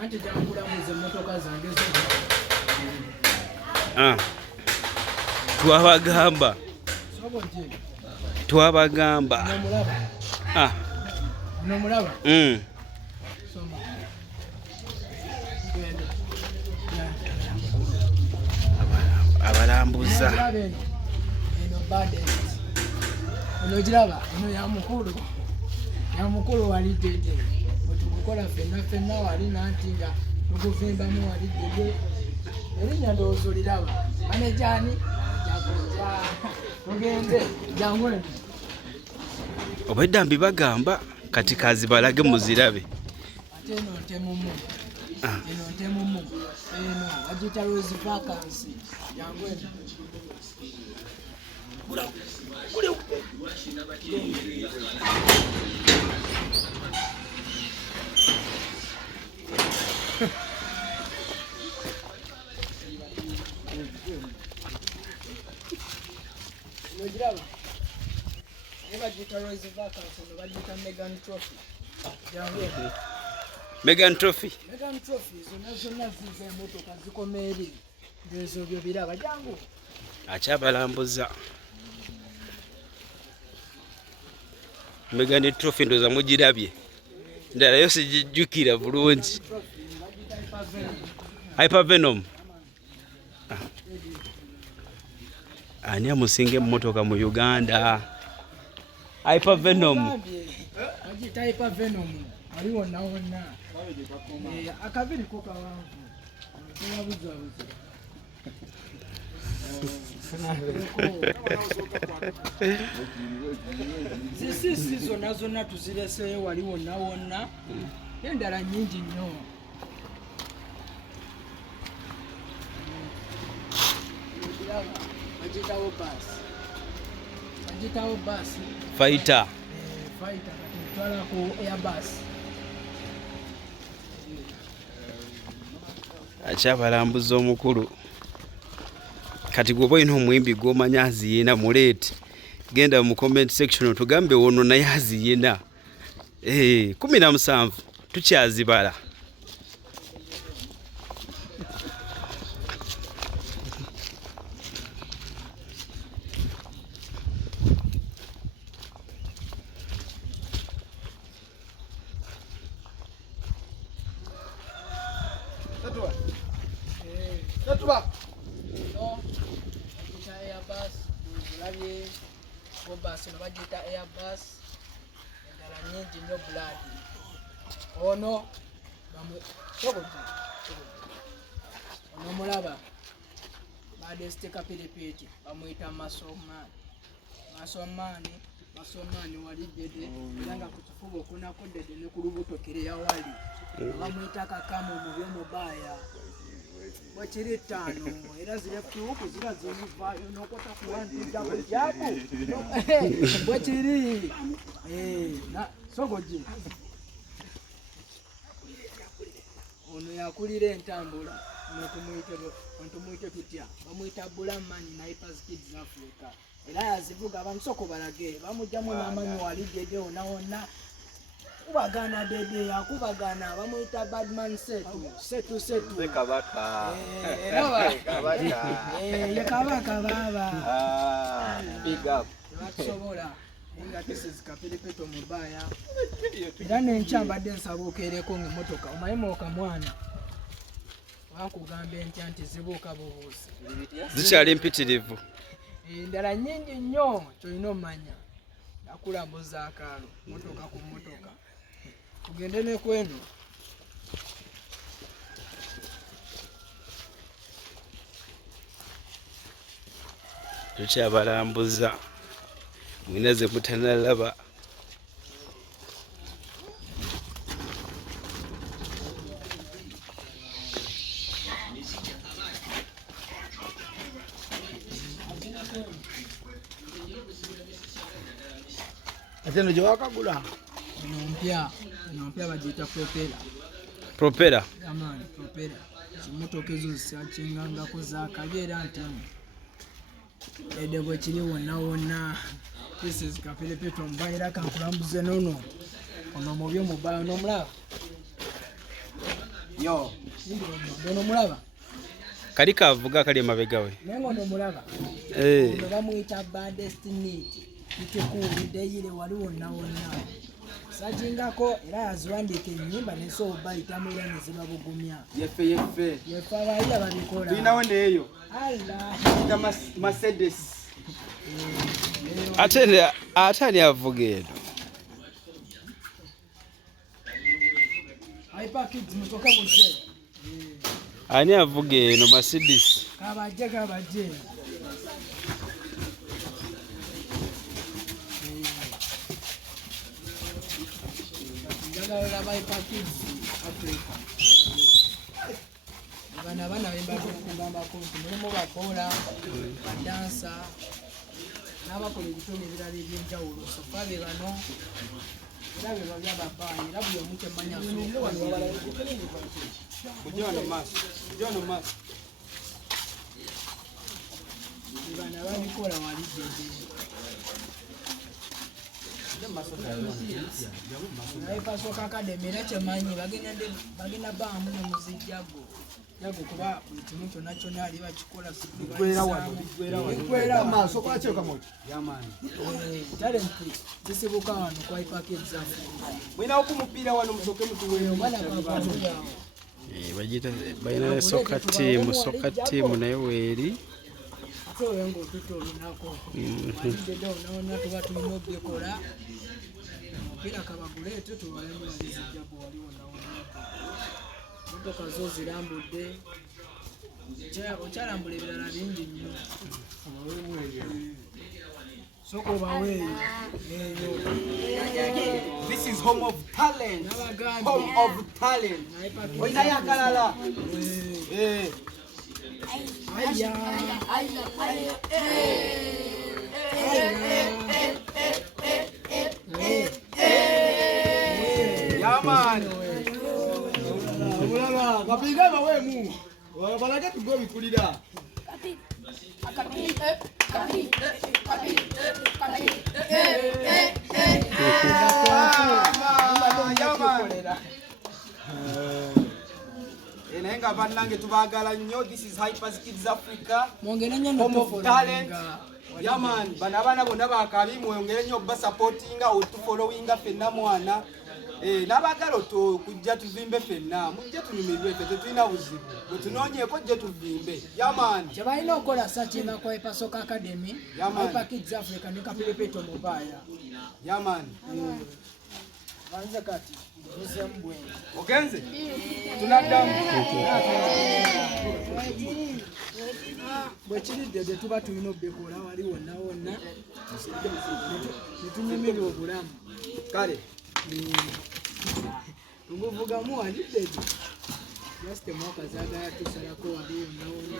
nanti jangulambuza emmotoka zange zonna. Twabagamba. Twabagamba. Nomulaba. Abalambuza. Eno baddest. Ono giraba, eno yamukulu wali dede. Bwetukukola ffenna wali nanti nga tukuvimbamu wali dede. Erinnya ndowooza oliraba. Manejani jakuja. Tugende jangu eno. Obwedda mbibagamba kati kazi balage muzirabe. Ate eno ntemumu. Eno ntemumu. Eno bagita Rose Vacancy. Jangu eno. Nojiraba. Bagita Rose Vacancy no bagita Megan Trophy. Jangu eno. Megan Trophy. Megan Trophy zonna zize emmotoka zikomeeri. Ezo byo biraba jangu. Akyabalambuza. Megan Trophy ndoza mugirabye. Ndala yo sijjukira bulungi. Hypervenom. Ani amusinga emmotoka mu Uganda? Hypervenom. Bagita Hypervenom. Ali wonna. Akabiri ko kawanvu. Tunabuzabuza. Zisi zonna tuzireseyo wali wonna. Endala nyingi nnyo. Bagitawo bus. Fighter. Fighter katutwala ku Airbus. Akyabalambuza omukulu. Kati gwe boyina omwimbi gw'omanya aziyina muleete. Genda mu comment section tugambe wono naye aziyina. 17 tukyazibala. Bagita Airbus. Endala nyingi nnyo blood. Ono mulaba baddest kapiripiti bamuyita Masomani wali dede era nga ku kifuba okunako dede ne ku lubuto kire yawali bamuyita Kakamu mu by'omubaaya bwekiri 5 era zire kuku zira zivaayo n'okota kuwantijja ku jabu bwekiri sogoji ono yakulira entambula tumuyite tutya bamuyita Bulamani Naipers Kids Africa era yazivuga bamusoko balage bamujjamu n'amanyi wali dede wonna kubagana dede yakubagana bamuyita Badman Setu Kabaka. Ye kabaka baba. Big up. Sobola nga tisizi kapiripito mubaya. Era n'enkyambadde nsabuukeereko ng'emmotoka omayimuka mwana. Wakugambe ntya nti zibuuka bubuusi. Zikyali mpitirivu. Endala nnyingi nnyo kyolina omanya. Nakulambuza akaalo mmotoka ku mmotoka. Tugende ne kweno. Tukyabalambuza. Mwina ze mutanalaba. Ateno jawakagula. Enompya bagiyita Propera. Amani propera. Kimotoka ezo zisakyingangako zaakabye era ntemu. Ede bwe kiri wonna. This is kapiripito mbaira kankulambuze nono. Ono mu by'omubaaya n'omulaba. Yo. Ono mulaba. Kali kavuga kali emabega we. Nengo ndo mulaba. Ono bamuyita baddest need. Ikikuulidde yire waliwo nawonna. Sajingako era yaziwandiika ennyimba n'ensobo bayitamu era ne zibabugumya. Yefe. Yefe abaali ababikola. Tulinawo neeyo. Allah. Mercedes. Ate ani avuga eno? Hyper Kids mutoke mujje. Ani avuga eno Mercedes? Kabajje. Njagala Hyper Kids Africa. Bana bemba kugamba ko mulimu bakola badansa n'abakola ebitone ebirala eby'enjawulo sofa be bano era be babya babayi era buli omu kyemmanya bana babikola wali jeje naye Pasoka Academy era kyemanyi bagenda baamu ne muzijjago jago kuba buli kimu kyonna ali bakikola bikwera Maaso kwakyo kamoto. talent zisibuka wano kwa Hyper Kids Mwina okumupiira wano musoke mutuweeyo. Bagita balina soccer team naye weeri. Wengo tuto lunako ndio unaona tuba tulimo byekola mpira kabagule tuto walimo zijjago waliwo naona motoka zo zirambudde ochalambula ebirala bingi nnyo soko baweeyo This is home of talent. Home of talent. Oyina yakalala. Yaman. Ulala, bapiga bawemu. Balage tugo bikulira. Enenga bannange tubagala nnyo. This is Hyper Kids Africa. Mwongere nnyo Home of talent. Yaman, bana bana bonna bakabi mwongere nnyo ba supportinga otufollowinga fenna mwana. Nabagala to kujja tuvimbe fenna. Mujje tunyumirwe fete tulina buzibu. Tunoonyeeko gye tuvimbe. Yaman. Kyebalina okukola sakinga kwa Pasoka Academy. Hyper Kids Africa ne Kaperepeto Mobaya. Yaman. Banza kati. Uzembwe. Ogenze? Tunaddamu. Bwekiridde tuba tulina obbekola wali wonna wonna netunyumirwa obulamu Kale. Nguvugamu walidde just mwaka zaagala tusalako wali wonna wonna